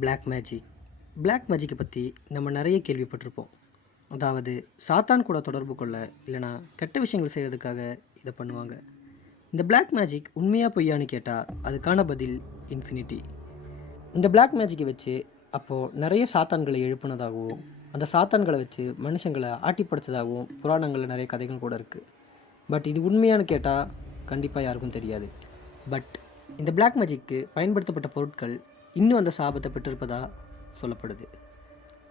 Black magic. Black மேஜிக்கை பற்றி நம்ம நிறைய கேள்விப்பட்டிருப்போம். அதாவது சாத்தான் கூட தொடர்பு கொள்ள இல்லைனா கெட்ட விஷயங்கள் செய்கிறதுக்காக இதை பண்ணுவாங்க. இந்த பிளாக் மேஜிக் உண்மையாக பொய்யான்னு கேட்டால் அதுக்கான பதில் இன்ஃபினிட்டி. இந்த பிளாக் மேஜிக்கை வச்சு அப்போது நிறைய சாத்தான்களை எழுப்புனதாகவும் அந்த சாத்தான்களை வச்சு மனுஷங்களை ஆட்டி படைச்சதாகவும் புராணங்களில் நிறைய கதைகள் கூட இருக்குது. பட் இது உண்மையானு கேட்டால் கண்டிப்பாக யாருக்கும் தெரியாது. பட் இந்த பிளாக் மேஜிக்கு பயன்படுத்தப்பட்ட பொருட்கள் இன்னும் அந்த சாபத்தை பெற்றிருப்பதாக சொல்லப்படுது.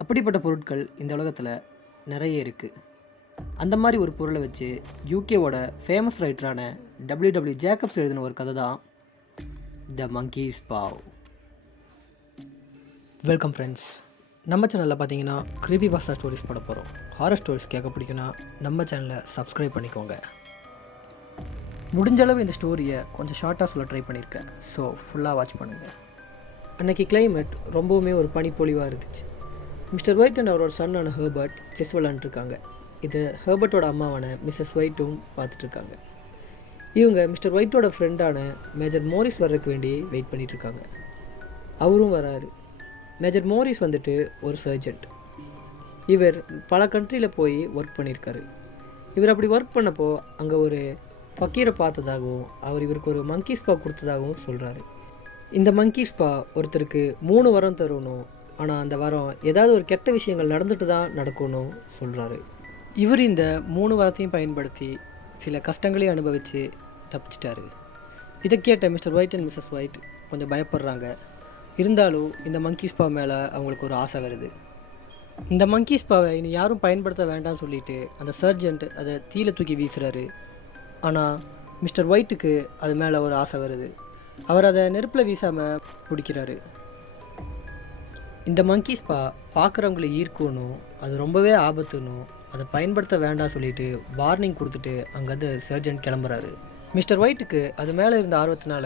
அப்படிப்பட்ட பொருட்கள் இந்த உலகத்தில் நிறைய இருக்குது. அந்த மாதிரி ஒரு பொருளை வச்சு யூகேவோட ஃபேமஸ் ரைட்டரான டபிள்யூ ஜேக்கப்ஸ் எழுதின ஒரு கதை தான் the monkey's paw. Welcome friends. நம்ம சேனலில் பார்த்தீங்கன்னா க்ரீபி பாஸ்டா ஸ்டோரிஸ் போட போகிறோம். ஹாரர் ஸ்டோரிஸ் கேட்க பிடிக்குன்னா நம்ம சேனலை சப்ஸ்கிரைப் பண்ணிக்கோங்க. முடிஞ்சளவு இந்த ஸ்டோரியை கொஞ்சம் ஷார்ட்டாக சொல்ல ட்ரை பண்ணியிருக்கேன். ஸோ ஃபுல்லாக வாட்ச் பண்ணுங்கள். அன்றைக்கி கிளைமேட் ரொம்பவுமே ஒரு பனிப்பொழிவாக இருந்துச்சு. மிஸ்டர் ஒயிட் அண்ட் அவரோட சன்னான ஹெர்பர்ட் செஸ் விளாண்டுருக்காங்க. இது ஹெர்பர்ட்டோட அம்மாவான மிஸ்ஸஸ் ஒயிட்டும் பார்த்துட்ருக்காங்க. இவங்க மிஸ்டர் ஒயிட்டோட ஃப்ரெண்டான மேஜர் மோரிஸ் வர்றதுக்கு வேண்டி வெயிட் பண்ணிகிட்ருக்காங்க. அவரும் வராரு. மேஜர் மோரிஸ் வந்துட்டு ஒரு சர்ஜென்ட். இவர் பல கண்ட்ரியில் போய் ஒர்க் பண்ணியிருக்காரு. இவர் அப்படி ஒர்க் பண்ணப்போ அங்கே ஒரு ஃபக்கீரை பார்த்ததாகவும் அவர் இவருக்கு ஒரு மங்கி ஸ்பா கொடுத்ததாகவும் சொல்கிறாரு. இந்த மங்கி ஸ்பா ஒருத்தருக்கு 3 வரம் தரணும், ஆனால் அந்த வரம் ஏதாவது ஒரு கெட்ட விஷயங்கள் நடந்துட்டு தான் நடக்கணும் சொல்கிறாரு. இவர் இந்த 3 வரத்தையும் பயன்படுத்தி சில கஷ்டங்களையும் அனுபவித்து தப்பிச்சிட்டாரு. இதை கேட்ட Mr White and Mrs White கொஞ்சம் பயப்படுறாங்க. இருந்தாலும் இந்த மங்கி ஸ்பா மேலே அவங்களுக்கு ஒரு ஆசை வருது. இந்த மங்கி ஸ்பாவை இனி யாரும் பயன்படுத்த வேண்டாம்னு சொல்லிட்டு அந்த சர்ஜென்ட் அதை தீயில தூக்கி வீசுகிறாரு. ஆனால் மிஸ்டர் ஒயிட்டுக்கு அது மேலே ஒரு ஆசை வருது. அவர் அதை நெருப்பில் வீசாமல் பிடிக்கிறாரு. இந்த மங்கி ஸ்பா பார்க்குறவங்களை ஈர்க்கணும், அது ரொம்பவே ஆபத்துணும், அதை பயன்படுத்த வேண்டாம் சொல்லிட்டு வார்னிங் கொடுத்துட்டு அங்கேருந்து சர்ஜென்ட் கிளம்புறாரு. மிஸ்டர் ஒயிட்டுக்கு அது மேலே இருந்த ஆர்வத்தினால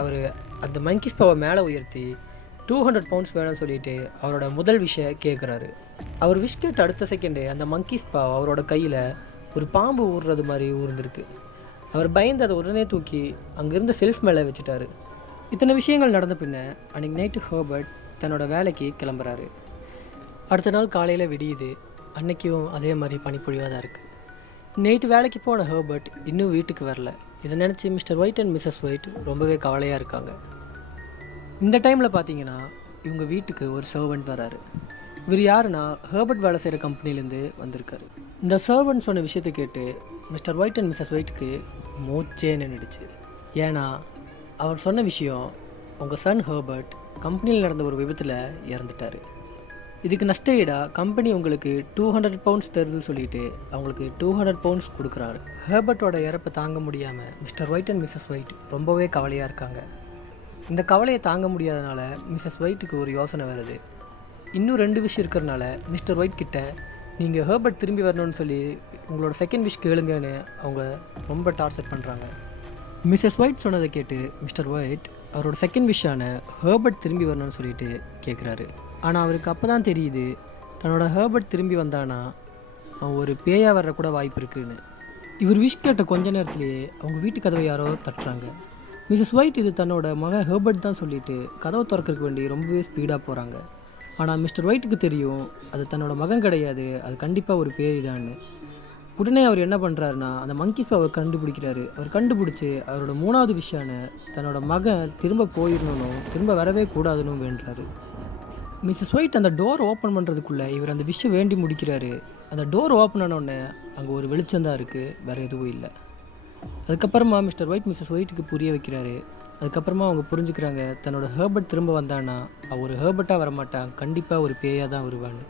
அவர் அந்த மங்கி ஸ்பாவை மேலே உயர்த்தி 200 பவுண்ட்ஸ் வேணும்னு சொல்லிட்டு அவரோட முதல் விஷயம் கேட்குறாரு. அவர் விஷ் கேட்ட அடுத்த செகண்டே அந்த மங்கி ஸ்பா அவரோட கையில் ஒரு பாம்பு ஊறுறது மாதிரி ஊர்ந்துருக்கு. அவர் பயந்து அதை உடனே தூக்கி அங்கேருந்து செல்ஃப் மேலே வச்சுட்டாரு. இத்தனை விஷயங்கள் நடந்த பின்ன அன்றைக்கி நைட்டு ஹெர்பர்ட் தன்னோட வேலைக்கு கிளம்புறாரு. அடுத்த நாள் காலையில் விடியுது. அன்றைக்கும் அதே மாதிரி பனிப்பொழிவாக தான் இருக்குது. நைட்டு வேலைக்கு போன ஹெர்பர்ட் இன்னும் வீட்டுக்கு வரல. இதை நினச்சி Mr White and Mrs White ரொம்பவே கவலையாக இருக்காங்க. இந்த டைமில் பார்த்தீங்கன்னா இவங்க வீட்டுக்கு ஒரு சர்வெண்ட் வராரு. இவர் யாருன்னா ஹெர்பர்ட் வேலை செய்கிற கம்பெனிலேருந்து வந்திருக்காரு. இந்த சர்வெண்ட் சொன்ன விஷயத்தை கேட்டு மிஸ்டர் ஒயிட் அண்ட் மிஸ்ஸஸ் ஒயிட்டுக்கு மூச்சே நின்றுடுச்சு. ஏன்னா அவர் சொன்ன விஷயம், உங்கள் சன் ஹெர்பர்ட் கம்பெனியில் நடந்த ஒரு விபத்தில் இறந்துட்டார். இதுக்கு நஷ்ட ஈடாக கம்பெனி உங்களுக்கு 200 பவுண்ட்ஸ் தருதுன்னு சொல்லிட்டு அவங்களுக்கு 200 பவுண்ட்ஸ் கொடுக்குறாரு. ஹெர்பர்ட்டோட இறப்பை தாங்க முடியாமல் Mr White and Mrs White ரொம்பவே கவலையாக இருக்காங்க. இந்த கவலையை தாங்க முடியாதனால மிஸ்ஸஸ் ஒயிட்டுக்கு ஒரு யோசனை வருது. இன்னும் 2 விஷயம் இருக்கிறனால மிஸ்டர் ஒயிட் கிட்ட நீங்கள் ஹெர்பர்ட் திரும்பி வரணும்னு சொல்லி உங்களோட செகண்ட் விஷ் கேளுங்கன்னு அவங்க ரொம்ப டார்ச்சர் பண்ணுறாங்க. மிஸ்ஸஸ் ஒயிட் சொன்னதை கேட்டு மிஸ்டர் ஒயிட் அவரோட செகண்ட் விஷான ஹெர்பர்ட் திரும்பி வரணும்னு சொல்லிட்டு கேட்குறாரு. ஆனால் அவருக்கு அப்போ தான் தெரியுது தன்னோட ஹெர்பர்ட் திரும்பி வந்தானா அவன் ஒரு பேயாக வர்ற கூட வாய்ப்பு இருக்குதுன்னு. இவர் விஷ் கேட்ட கொஞ்ச நேரத்துலேயே அவங்க வீட்டு கதவை யாரோ தட்டுறாங்க. மிஸ்ஸஸ் ஒயிட் இது தன்னோட மகன் ஹெர்பர்ட் தான் சொல்லிட்டு கதவை திறக்கிறதுக்கு வேண்டி ரொம்பவே ஸ்பீடாக போகிறாங்க. ஆனால் மிஸ்டர் ஒயிட்டுக்கு தெரியும் அது தன்னோட மகன் கிடையாது, அது கண்டிப்பாக ஒரு பேய் தான்னு. உடனே அவர் என்ன பண்ணுறாருன்னா அந்த மங்கி ஸ்பாவை கண்டுபிடிக்கிறாரு. அவர் கண்டுபிடிச்சி அவரோட 3வது விஷயான தன்னோட மகன் திரும்ப போயிடணும், திரும்ப வரவே கூடாதுன்னு வேண்டுறாரு. மிஸ்ஸஸ் ஒயிட் அந்த டோர் ஓப்பன் பண்ணுறதுக்குள்ளே இவர் அந்த விஷயம் வேண்டி முடிக்கிறாரு. அந்த டோர் ஓப்பன் ஆனோடனே அங்கே ஒரு வெளிச்சந்தான் இருக்குது, வேறு எதுவும் இல்லை. அதுக்கப்புறமா மிஸ்டர் ஒயிட் மிஸ்ஸஸ் ஒயிட்டுக்கு புரிய வைக்கிறாரு. அதுக்கப்புறமா அவங்க புரிஞ்சுக்கிறாங்க தன்னோட ஹெர்பர்ட் திரும்ப வந்தான்னா அவர் ஹெர்பர்ட்டாக வரமாட்டான், கண்டிப்பாக ஒரு பேயாக தான் வருவான்னு.